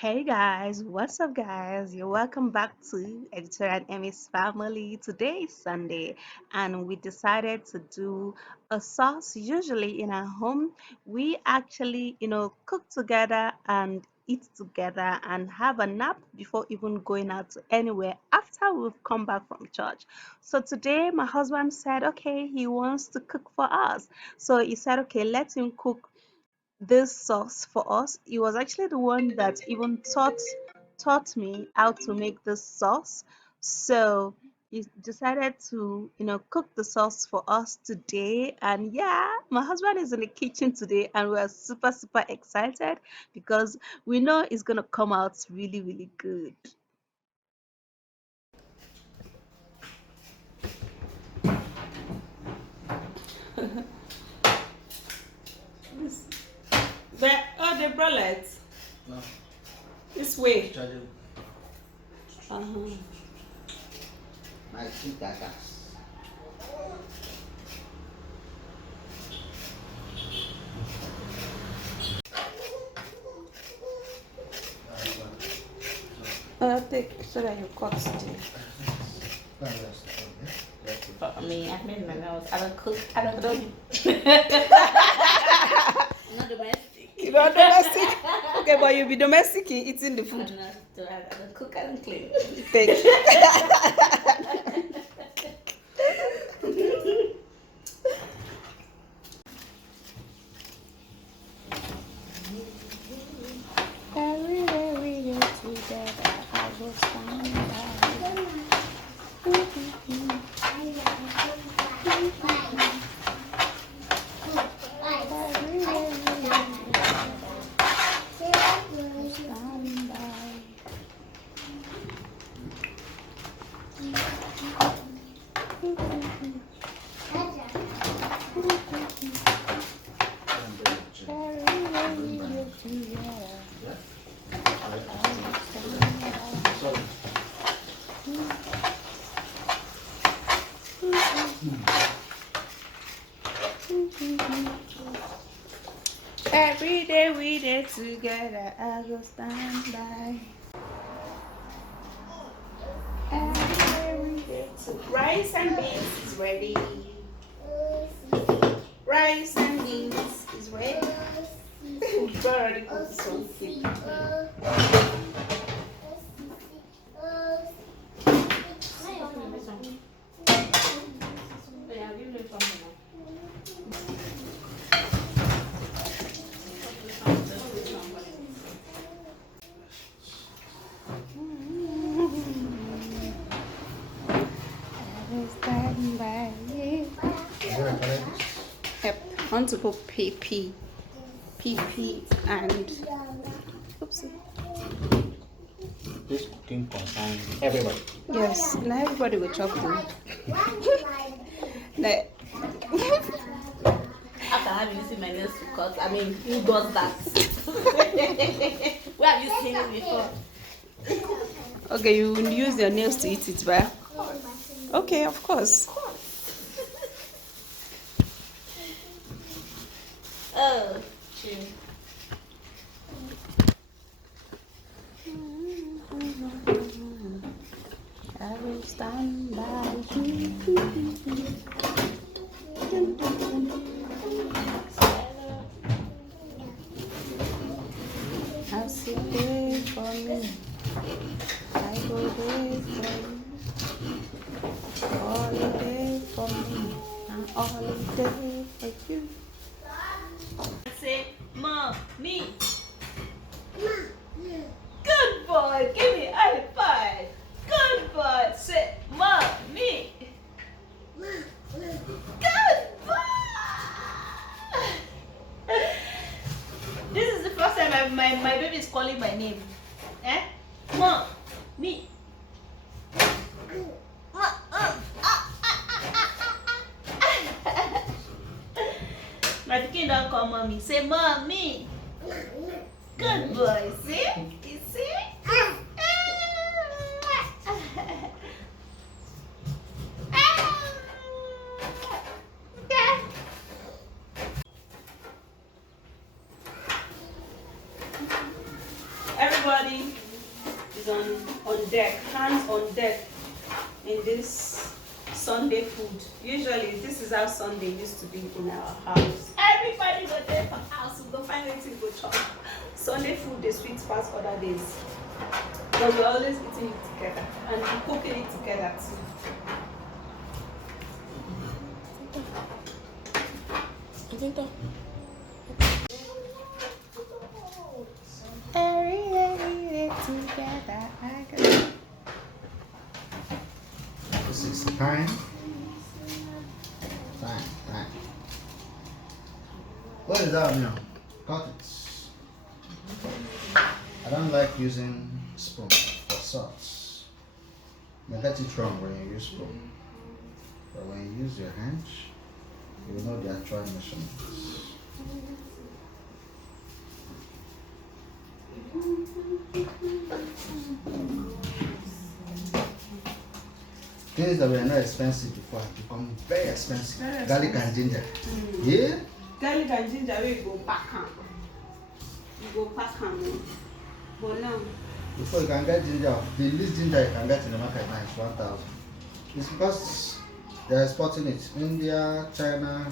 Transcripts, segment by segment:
Hey guys, what's up, guys? You're welcome back to Editor and Emmy's family. Today is Sunday, and we decided to do a sauce. Usually in our home, we actually, cook together and eat together and have a nap before even going out to anywhere after we've come back from church. So today, my husband said, okay, he wants to cook for us. So he said, okay, let him cook this sauce for us. He was actually the one that even taught me how to make this sauce. So he decided to, cook the sauce for us today. And yeah, my husband is in the kitchen today and we're super, super excited because we know it's gonna come out really, really good. This, the bralette. No, This way. chargeable. Uh-huh. My two tatas. Take so that you cut it. For me, I made my nails. I don't cook. I don't do. I'm not domestic. You know domestic. Okay, but you'll be domestic in eating the I'm food. not. I don't cook. I don't clean. Thank every day together, I will stand every day we did together, I will stand by. Every day rice and beans is ready. Rice and beans is ready. We've already cooked something. I will stand by you. Yep, I want to put PP, and oopsie. This cooking concerns everybody. Yes, now everybody will chop them. Like, After having used my nails to cut, I mean, who does that? Where have you seen it before? okay, you will use your nails to eat it, right? Okay, of course. Oh, true. I will stand by you. I'll sit there for me. I go there for you. All day for me. And all day for you. Say, Mom, me. Good boy. Give me a high five. Good boy. Say, Mom, me. Good boy. This is the first time my baby is calling my name. Eh? Mom, me. My pikin don't call mommy. Say mommy. Good boy. See? You see? Everybody. everybody is on deck, hands on deck in this Sunday food. Usually this is how Sunday used to be in our house. Everybody go there for house, we go find anything go chop. Sunday food is sweet past other days. But we're always eating it together and cooking it together too. Together, I can. This is time. What is that meal? Cut it. I don't like using spoon for sauce. You get it wrong when you use spoon. But when you use your hands, you will know the actual measurements. Things that were not expensive before have become very expensive. Very Garlic and ginger. Yeah? Garlic and ginger, we go pack them. You go pack them. But now, Before you can get ginger, the least ginger you can get in the market now is 1,000. It's because they're exporting it. India, China.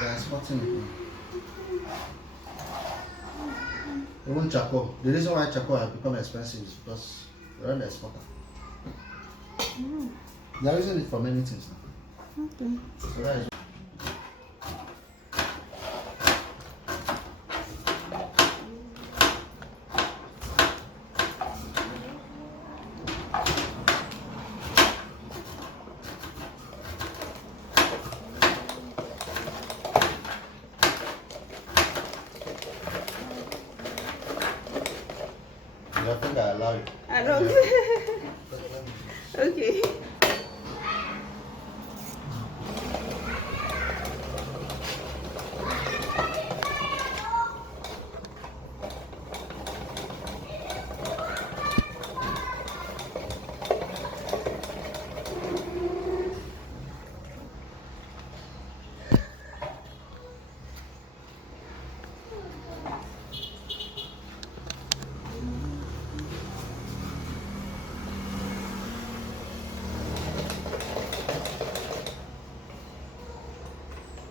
They're exporting it now. Even charcoal. The reason why charcoal has become expensive is because they're the exporter. They're using it for many things now. Okay. So that is I think I allow you. I don't. Okay.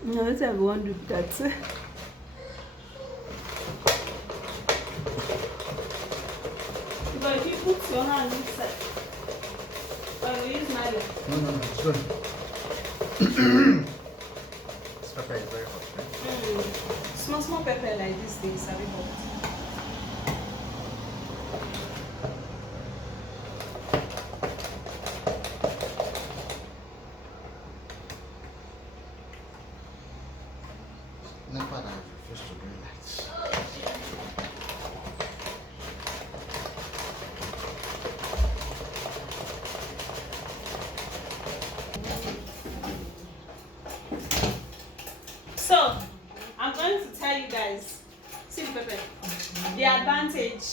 No, let's have one do that. But if you put your hand inside, or you use my leg. No, it's good. This pepper is very hot, right? Small pepper like this thing, sabi hot. Never I refuse to bring that. So, I'm going to tell you guys, see the pepper, the advantage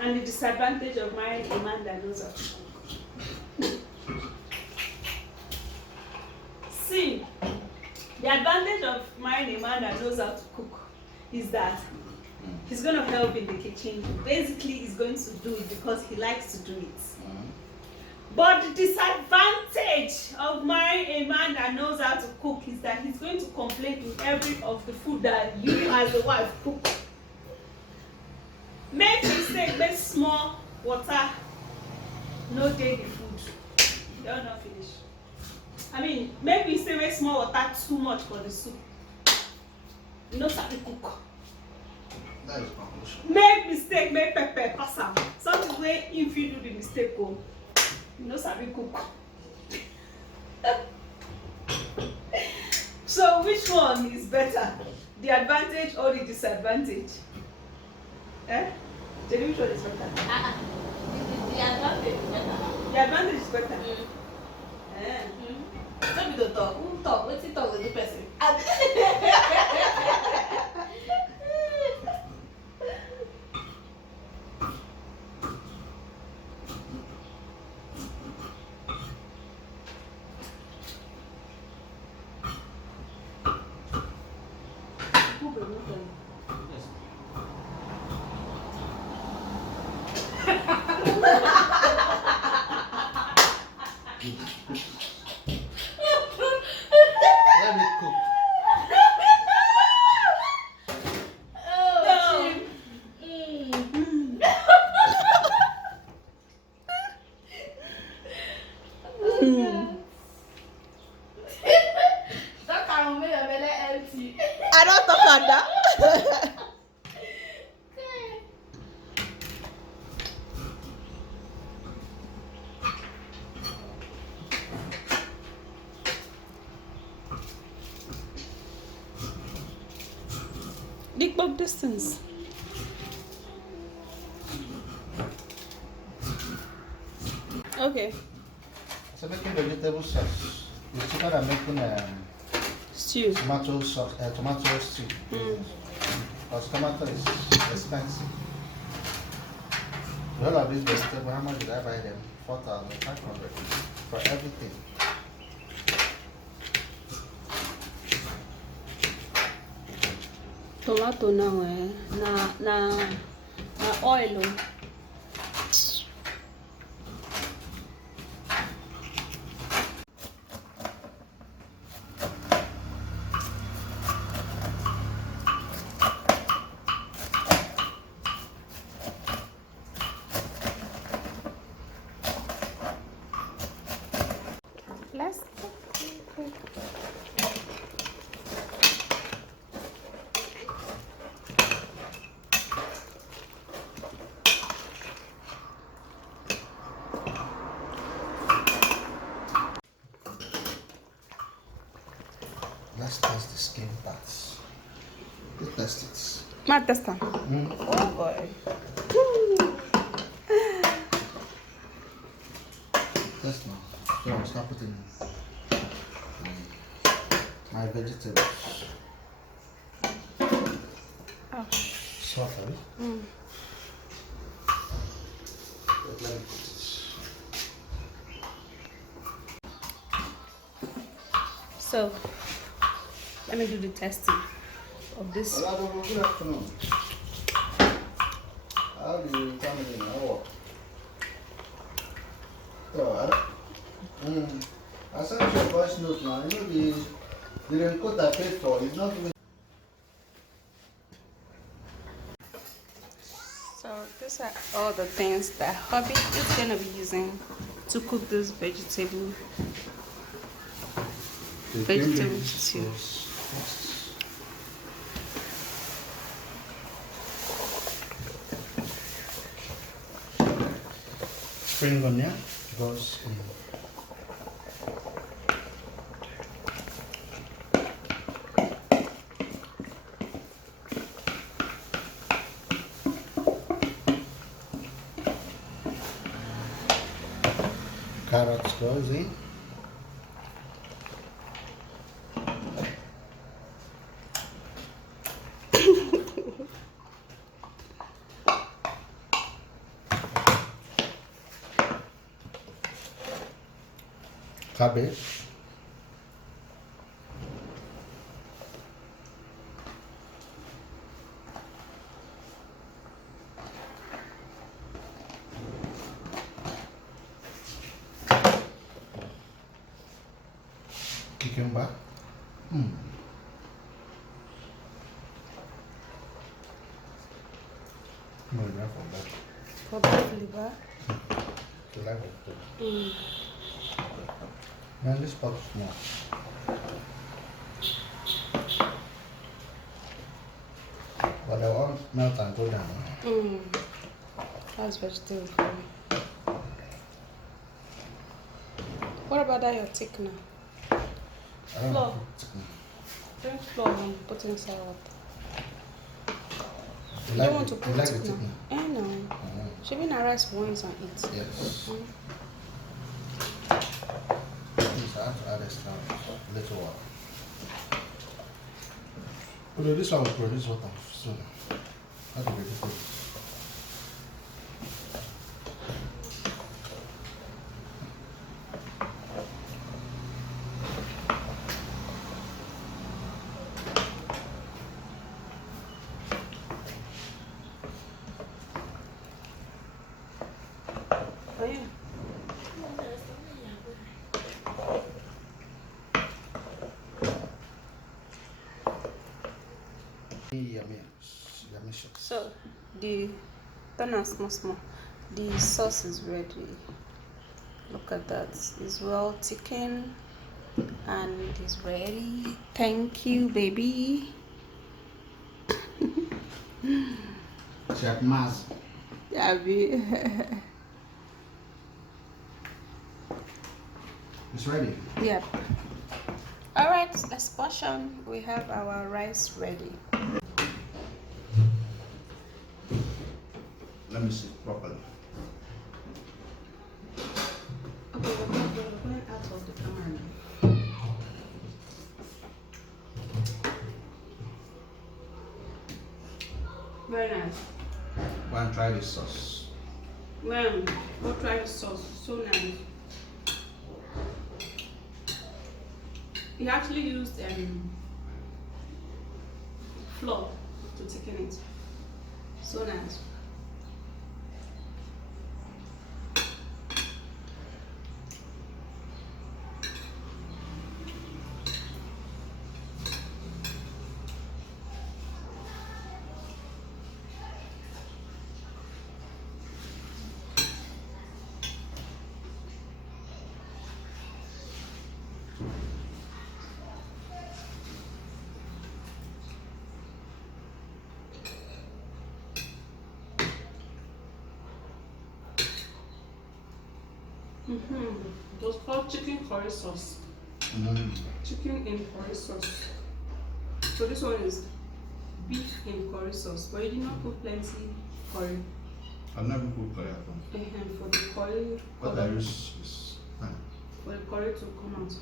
and the disadvantage of marrying a man that knows how to cook. See, the advantage of marrying a man that knows how to cook is that he's going to help in the kitchen. Basically, he's going to do it because he likes to do it. But the disadvantage of marrying a man that knows how to cook is that he's going to complain in every of the food that you as a wife cook. Make mistake, make small water, no daily food. You're not finished. I mean, make mistake, make small water too much for the soup. You know how to cook. That is conclusion. Make mistake, make pepper pass am. Something wey if you do the mistake o, you no sabi cook. So which one is better? The advantage or the disadvantage? Eh? Tell me which one is better. The advantage is better. The advantage is better. Eh. No be to talk. Who talk? Wetin talk with the person? Let me cook. Oh, that can make your belly empty. I don't talk on that. Big bug distance. Okay. So making vegetable sauce. It's cheaper than making Stew. tomato sauce, tomato stew. Because tomato is expensive. All of these vegetables, how much did I buy them? 4,500 for everything. Tomato now, na oil. Let's cook. Let's test the skin parts. Let's test it. Ma testa. Oh boy. Test now. So I'll start putting my vegetables. Oh. Salt, right? Let me put this. So, let me do the testing of this. Hello, good afternoon. How do you family now? I sent you a voice note now. You know the raincoat I paid for is not even. So these are all the things that Hubby is gonna be using to cook this vegetable stew. Spring onion goes in. Carrots goes in. Cabbage. Cucumber. No, enough of that. For the flavor. You like it? Man, this pot is small. But I want melt and go down. That's vegetable for me. What about that your thickener? I don't Flour. know. Drink flour and put inside water. You You like don't want to the put thickener. thickener? Eh no. Should be na rice once and eat. Yes. Please, I have to add extra little water. Although this one will produce water soon. That's a vegetable. Yummy, yummy shots. So the turn am small small. The sauce is ready. Look at that. It's well thickened and it is ready. Thank you, baby. Chef Maz. Hubby. It's ready. Yep. All right, let's portion. We have our rice ready. Let me see properly. Okay, we're going out of the camera now. Very nice. Go and try this sauce. Well, go try the sauce. So nice. He actually used flour to thicken it. So nice. It was called chicken curry sauce. Chicken in curry sauce. So this one is beef in curry sauce, but you did not put plenty curry. I've never cooked curry at home. For the curry, What I use is fine. for the curry to come out.